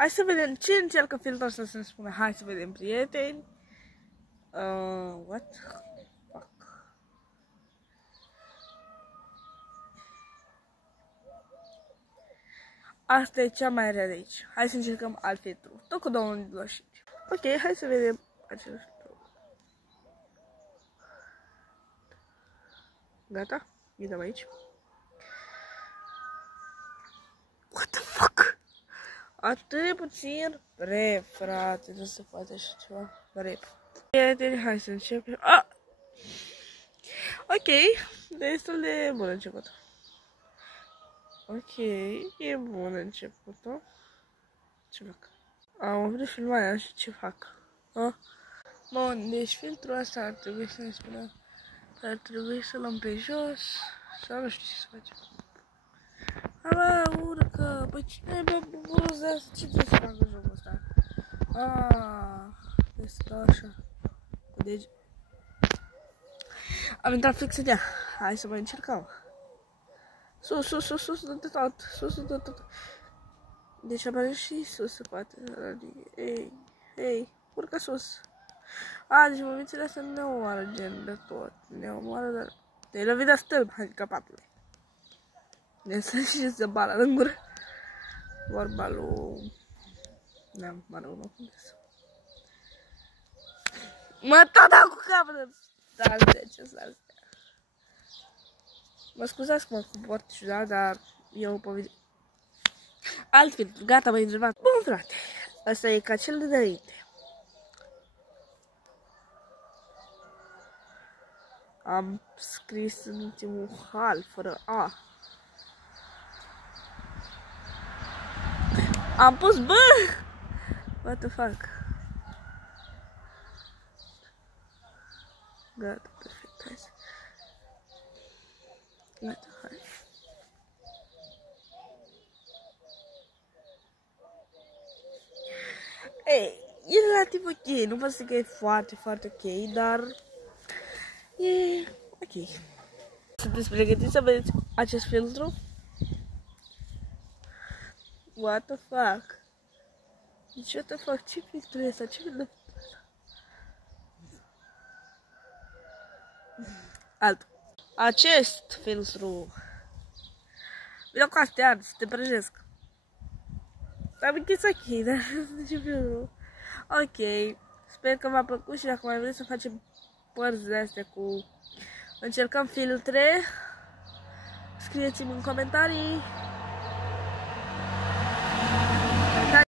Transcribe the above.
Hai să vedem ce încearcă filtrul ăsta să-mi spună. Hai să vedem, prieteni. What? Fuck. Asta e cea mai rea de aici. Hai să încercăm alt filtru. Tot cu 225. Ok, hai să vedem același filtru. Gata? Îi dăm aici. What the fuck? Atât de puțin? Rep, frate, nu se poate așa ceva. Rep. Prieteni, hai să începem. Ah! Ok, destul de bun început. Ok, e bun începutul. Ce fac? Am oprit filmarea și ce fac? Bun, deci filtrul ăsta ar trebui să ne spună. Ar trebui să luăm pe jos. Sau nu știu ce să facem. Urcă! Păi cine bă buburuzează? Ce trebuie să facă jocul ăsta? Trebuie să dau așa. Cu dege. Am intrat fix în ea. Hai să mai încercăm. Sus, de tot. Sus, de tot. Deci apare și sus se poate. Ei, urcă sus. Deci momentele astea nu ne omoară gen de tot. Ne omoară de... Te-ai lovit de stâlp, handicapatule. Ne să și se bală în gură. Vorba lui... Ne-am mără unul cum des. Mă tot dau cu capul. Da, ce să astea. Mă scuzați că mă comport ciudat, dar eu pe video. Altfel, gata, m-ai întrebat. Bun, frate, ăsta e ca cel de înainte. Am scris în ultimul hal, fără A. Am pus B! What the fuck? Gata, perfect, hai să... Gata, hai. Ei, e relativ ok, nu pot să zic că e foarte, foarte ok, dar... E ok. Sunteți pregătiți să vedeți acest filtru? What the fuck? Deci, what the fuck? Ce filtru e ăsta? Ce filtru? Altul. Acest filtru. Vino cu astea, să te prăjesc. Am închis ok, dar ce filtru? Ok. Sper că v-a plăcut și dacă mai vreți să facem părți de astea cu... Încercăm filtre. Scrieți-mi în comentarii.